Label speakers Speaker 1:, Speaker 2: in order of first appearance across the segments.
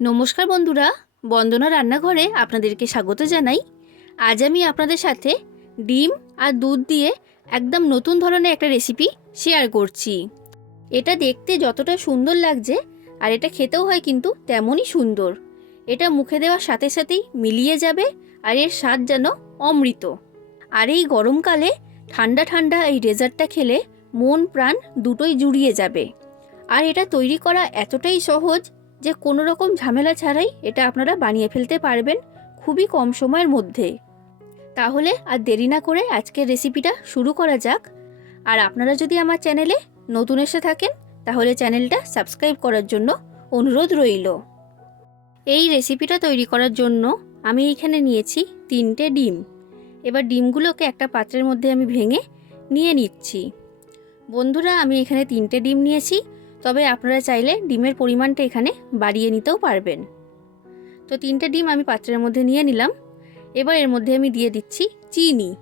Speaker 1: নমস্কার বন্ধুরা, বন্দনা রান্নাঘরে আপনাদেরকে স্বাগত জানাই। আজ আমি আপনাদের সাথে ডিম আর দুধ দিয়ে একদম নতুন ধরনের একটা রেসিপি শেয়ার করছি। এটা দেখতে যতটা সুন্দর লাগছে আর এটা খেতেও হয় কিন্তু তেমনই সুন্দর। এটা মুখে দেওয়ার সাথে সাথেই মিলিয়ে যাবে আর এর স্বাদ যেন অমৃত। আর এই গরমকালে ঠান্ডা ঠান্ডা এই ডেজার্টটা খেলে মন প্রাণ দুটোই জুড়িয়ে যাবে। আর এটা তৈরি করা এতটাই সহজ যে কোনো রকম ঝামেলা ছাড়াই এটা আপনারা বানিয়ে ফেলতে পারবেন খুবই কম সময়ের মধ্যে। তাহলে আর দেরি না করে আজকের রেসিপিটা শুরু করা যাক। আর আপনারা যদি আমার চ্যানেলে নতুন এসে থাকেন, তাহলে চ্যানেলটা সাবস্ক্রাইব করার জন্য অনুরোধ রইল। এই রেসিপিটা তৈরি করার জন্য আমি এখানে নিয়েছি তিনটে ডিম। এবার ডিমগুলোকে একটা পাত্রের মধ্যে আমি ভেঙে নিয়ে নিচ্ছি। বন্ধুরা, আমি এখানে তিনটে ডিম নিয়েছি। তবে আপনারা চাইলে ডিমের পরিমাণটা এখানে বাড়িয়ে নিতেও পারবেন। তো তিনটে ডিম আমি পাত্রের মধ্যে নিয়ে নিলাম। এবার এর মধ্যে আমি দিয়ে দিচ্ছি চিনি।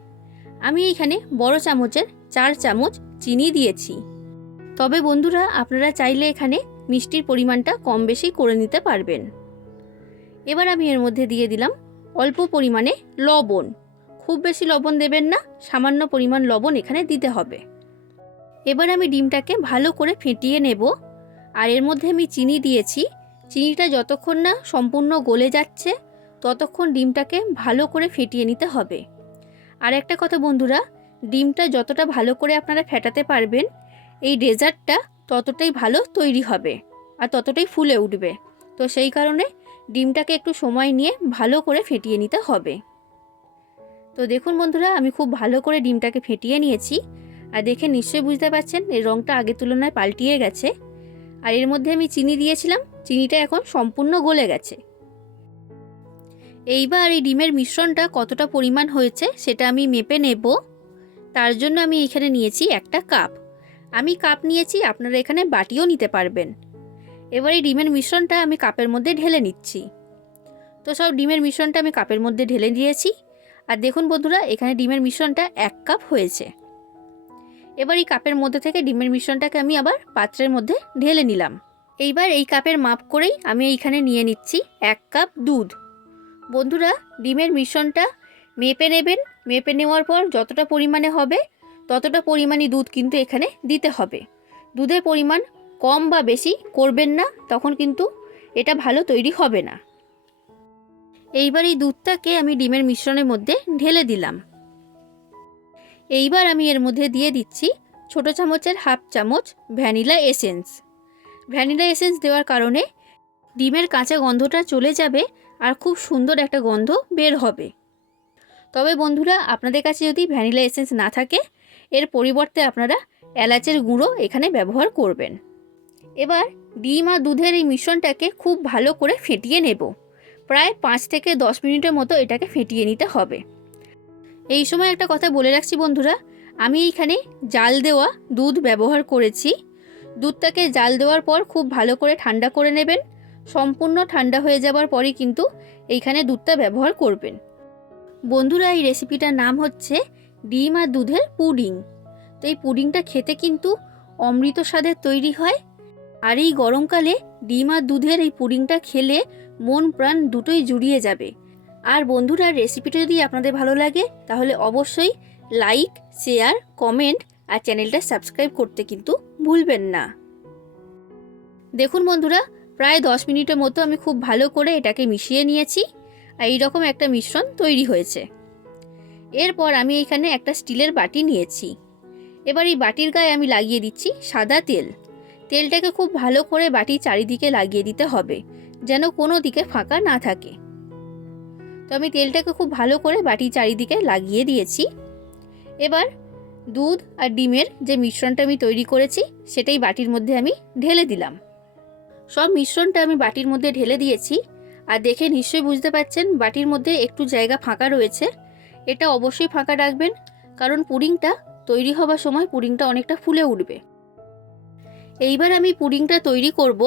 Speaker 1: আমি এখানে বড় চামচের চার চামচ চিনি দিয়েছি। তবে বন্ধুরা, আপনারা চাইলে এখানে মিষ্টির পরিমাণটা কম বেশি করে নিতে পারবেন। এবার আমি এর মধ্যে দিয়ে দিলাম অল্প পরিমাণে লবণ। খুব বেশি লবণ দেবেন না, সামান্য পরিমাণ লবণ এখানে দিতে হবে। এবার আমি ডিমটাকে ভালো করে ফেটিয়ে নেব। আর এর মধ্যে আমি চিনি দিয়েছি। চিনিটা যতক্ষণ না সম্পূর্ণ গলে যাচ্ছে, ততক্ষণ ডিমটাকে ভালো করে ফেটিয়ে নিতে হবে। আর একটা কথা বন্ধুরা, ডিমটা যতটা ভালো করে আপনারা ফেটাতে পারবেন, এই ডেজার্টটা ততটাই ভালো তৈরি হবে আর ততটাই ফুলে উঠবে। তো সেই কারণে ডিমটাকে একটু সময় নিয়ে ভালো করে ফেটিয়ে নিতে হবে। তো দেখুন বন্ধুরা, আমি খুব ভালো করে ডিমটাকে ফেটিয়ে নিয়েছি। আর দেখে নিশ্চয়ই বুঝতে পারছেন এর রঙটা আগের তুলনায় পাল্টিয়ে গেছে। আর এর মধ্যে আমি চিনি দিয়েছিলাম, চিনিটা এখন সম্পূর্ণ গলে গেছে। এইবার এই ডিমের মিশ্রণটা কতটা পরিমাণ হয়েছে, সেটা আমি মেপে নেব। তার জন্য আমি এখানে নিয়েছি একটা কাপ। আমি কাপ নিয়েছি, আপনারা এখানে বাটিও নিতে পারবেন। এবার এই ডিমের মিশ্রণটা আমি কাপের মধ্যে ঢেলে নিচ্ছি। তো সব ডিমের মিশ্রণটা আমি কাপের মধ্যে ঢেলে দিয়েছি। আর দেখুন বন্ধুরা, এখানে ডিমের মিশ্রণটা এক কাপ হয়েছে। এবার এই কাপের মধ্যে থেকে ডিমের মিশ্রণটাকে আমি আবার পাত্রের মধ্যে ঢেলে নিলাম। এইবার এই কাপের মাপ করেই আমি এইখানে নিয়ে নিচ্ছি এক কাপ দুধ। বন্ধুরা, ডিমের মিশ্রণটা মেপে নেবেন। মেপে নেওয়ার পর যতটা পরিমাণে হবে, ততটা পরিমাণই দুধ কিন্তু এখানে দিতে হবে। দুধের পরিমাণ কম বা বেশি করবেন না, তখন কিন্তু এটা ভালো তৈরি হবে না। এইবার এই দুধটাকে আমি ডিমের মিশ্রণের মধ্যে ঢেলে দিলাম। এইবার আমি এর মধ্যে দিয়ে দিচ্ছি ছোট চামচের হাফ চামচ ভ্যানিলা এসেন্স। ভ্যানিলা এসেন্স দেওয়ার কারণে ডিমের কাঁচা গন্ধটা চলে যাবে আর খুব সুন্দর একটা গন্ধ বের হবে। তবে বন্ধুরা, আপনাদের কাছে যদি ভ্যানিলা এসেন্স না থাকে, এর পরিবর্তে আপনারা এলাচের গুঁড়ো এখানে ব্যবহার করবেন। এবার ডিম আর দুধের এই মিশ্রণটাকে খুব ভালো করে ফেটিয়ে নেব। প্রায় পাঁচ থেকে দশ মিনিটের মতো এটাকে ফেটিয়ে নিতে হবে। এই সময় একটা কথা বলে রাখছি বন্ধুরা। আমি এইখানে জাল দেওয়া দুধ ব্যবহার করেছি। দুধটাকে জাল দেওয়ার পর খুব ভালো করে ঠান্ডা করে নেবেন। সম্পূর্ণ ঠান্ডা হয়ে যাবার পরই কিন্তু এইখানে দুধটা ব্যবহার করবেন। বন্ধুরা, এই রেসিপিটার নাম হচ্ছে ডিম আর দুধের পুডিং। তো এই পুডিংটা খেতে কিন্তু অমৃত স্বাদের তৈরি হয়। আর এই গরমকালে ডিম আর দুধের এই পুডিংটা খেলে মন প্রাণ দুটোই জুড়িয়ে যাবে। আর বন্ধুরা রেসিপিটা যদি আপনাদের ভালো লাগে, তাহলে অবশ্যই লাইক শেয়ার কমেন্ট আর চ্যানেলটা সাবস্ক্রাইব করতে কিন্তু ভুলবেন না। দেখুন বন্ধুরা, প্রায় দশ মিনিটের মতো আমি খুব ভালো করে এটাকে মিশিয়ে নিয়েছি আর এইরকম একটা মিশ্রণ তৈরি হয়েছে। এরপর আমি এখানে একটা স্টিলের বাটি নিয়েছি। এবার এই বাটির গায়ে আমি লাগিয়ে দিচ্ছি সাদা তেল। তেলটাকে খুব ভালো করে বাটির চারিদিকে লাগিয়ে দিতে হবে, যেন কোনো দিকে ফাঁকা না থাকে। তো আমি তেলটাকে খুব ভালো করে বাটির চারিদিকে লাগিয়ে দিয়েছি। এবার দুধ আর ডিমের যে মিশ্রণটা আমি তৈরি করেছি, সেটাই বাটির মধ্যে আমি ঢেলে দিলাম। সব মিশ্রণটা আমি বাটির মধ্যে ঢেলে দিয়েছি। আর দেখে নিশ্চয়ই বুঝতে পারছেন বাটির মধ্যে একটু জায়গা ফাঁকা রয়েছে। এটা অবশ্যই ফাঁকা রাখবেন, কারণ পুডিংটা তৈরি হবার সময় পুডিংটা অনেকটা ফুলে উঠবে। এইবার আমি পুডিংটা তৈরি করব।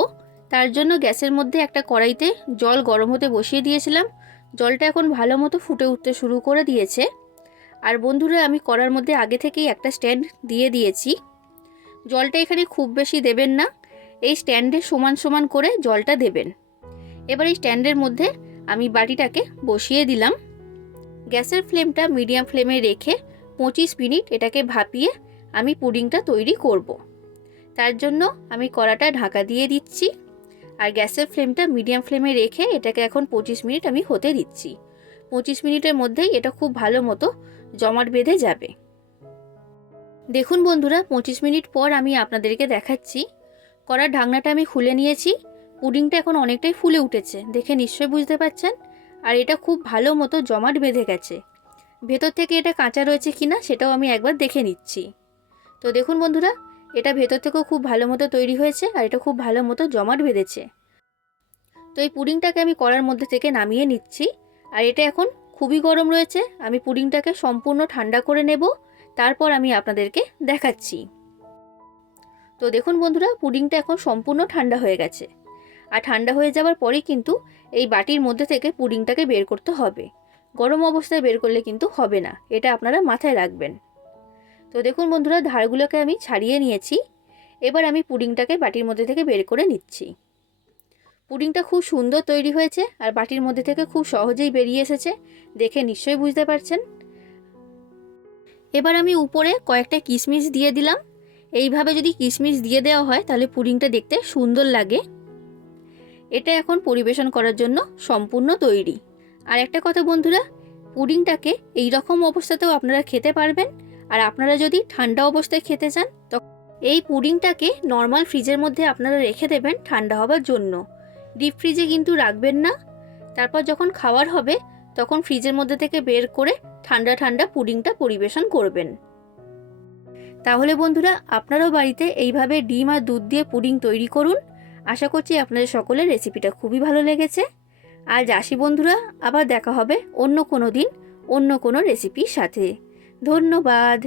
Speaker 1: তার জন্য গ্যাসের মধ্যে একটা কড়াইতে জল গরম হতে বসিয়ে দিয়েছিলাম। জলটা এখন ভালো মতো ফুটে উঠতে শুরু করে দিয়েছে। আর বন্ধুরা, আমি কড়ার মধ্যে আগে থেকেই একটা স্ট্যান্ড দিয়ে দিয়েছি। জলটা এখানে খুব বেশি দেবেন না, এই স্ট্যান্ডে সমান সমান করে জলটা দেবেন। এবার এই স্ট্যান্ডের মধ্যে আমি বাটিটাকে বসিয়ে দিলাম। গ্যাসের ফ্লেমটা মিডিয়াম ফ্লেমে রেখে পঁচিশ মিনিট এটাকে ভাপিয়ে আমি পুডিংটা তৈরি করব। তার জন্য আমি কড়াটা ঢাকা দিয়ে দিচ্ছি। আর গ্যাসের ফ্লেমটা মিডিয়াম ফ্লেমে রেখে এটাকে এখন পঁচিশ মিনিট আমি হতে দিচ্ছি। পঁচিশ মিনিটের মধ্যেই এটা খুব ভালো মতো জমাট বেঁধে যাবে। দেখুন বন্ধুরা, পঁচিশ মিনিট পর আমি আপনাদেরকে দেখাচ্ছি। করার ঢাকনাটা আমি খুলে নিয়েছি। পুডিংটা এখন অনেকটাই ফুলে উঠেছে, দেখে নিশ্চয়ই বুঝতে পারছেন। আর এটা খুব ভালো মতো জমাট বেঁধে গেছে। ভেতর থেকে এটা কাঁচা রয়েছে কি না সেটাও আমি একবার দেখে নিচ্ছি। তো দেখুন বন্ধুরা এটা ভেতর থেকেও খুব ভালো মতো তৈরি হয়েছে আর এটা খুব ভালো মতো জমাট বেঁধেছে। তো এই পুডিংটাকে আমি কড়ার মধ্যে থেকে নামিয়ে নিচ্ছি। আর এটা এখন খুবই গরম রয়েছে, আমি পুডিংটাকে সম্পূর্ণ ঠান্ডা করে নেব, তারপর আমি আপনাদেরকে দেখাচ্ছি। তো দেখুন বন্ধুরা, পুডিংটা এখন সম্পূর্ণ ঠান্ডা হয়ে গেছে। আর ঠান্ডা হয়ে যাওয়ার পরেই কিন্তু এই বাটির মধ্যে থেকে পুডিংটাকে বের করতে হবে। গরম অবস্থায় বের করলে কিন্তু হবে না, এটা আপনারা মাথায় রাখবেন। তো দেখুন বন্ধুরা, ধারগুলোকে আমি ছাড়িয়ে নিয়েছি। এবার আমি পুডিংটাকে বাটির মধ্যে থেকে বের করে নিচ্ছি। পুডিংটা খুব সুন্দর তৈরি হয়েছে আর বাটির মধ্যে থেকে খুব সহজেই বেরিয়ে এসেছে, দেখে নিশ্চয়ই বুঝতে পারছেন। এবার আমি উপরে কয়েকটা কিশমিশ দিয়ে দিলাম। এইভাবে যদি কিশমিশ দিয়ে দেওয়া হয়, তাহলে পুডিংটা দেখতে সুন্দর লাগে। এটা এখন পরিবেশন করার জন্য সম্পূর্ণ তৈরি। আর একটা কথা বন্ধুরা, পুডিংটাকে এই রকম অবস্থাতেও আপনারা খেতে পারবেন। আর আপনারা যদি ঠান্ডা অবস্থায় খেতে চান তো এই পুডিংটাকে নর্মাল ফ্রিজের মধ্যে আপনারা রেখে দেবেন ঠান্ডা হবার জন্য। ডিপ ফ্রিজে কিন্তু রাখবেন না। তারপর যখন খাওয়ার হবে, তখন ফ্রিজের মধ্যে থেকে বের করে ঠান্ডা ঠান্ডা পুডিংটা পরিবেশন করবেন। তাহলে বন্ধুরা, আপনারাও বাড়িতে এইভাবে ডিম আর দুধ দিয়ে পুডিং তৈরি করুন। আশা করছি আপনাদের সকলের রেসিপিটা খুবই ভালো লেগেছে। আজ আসি বন্ধুরা, আবার দেখা হবে অন্য কোনো দিন, অন্য কোনো রেসিপির সাথে। ধন্যবাদ।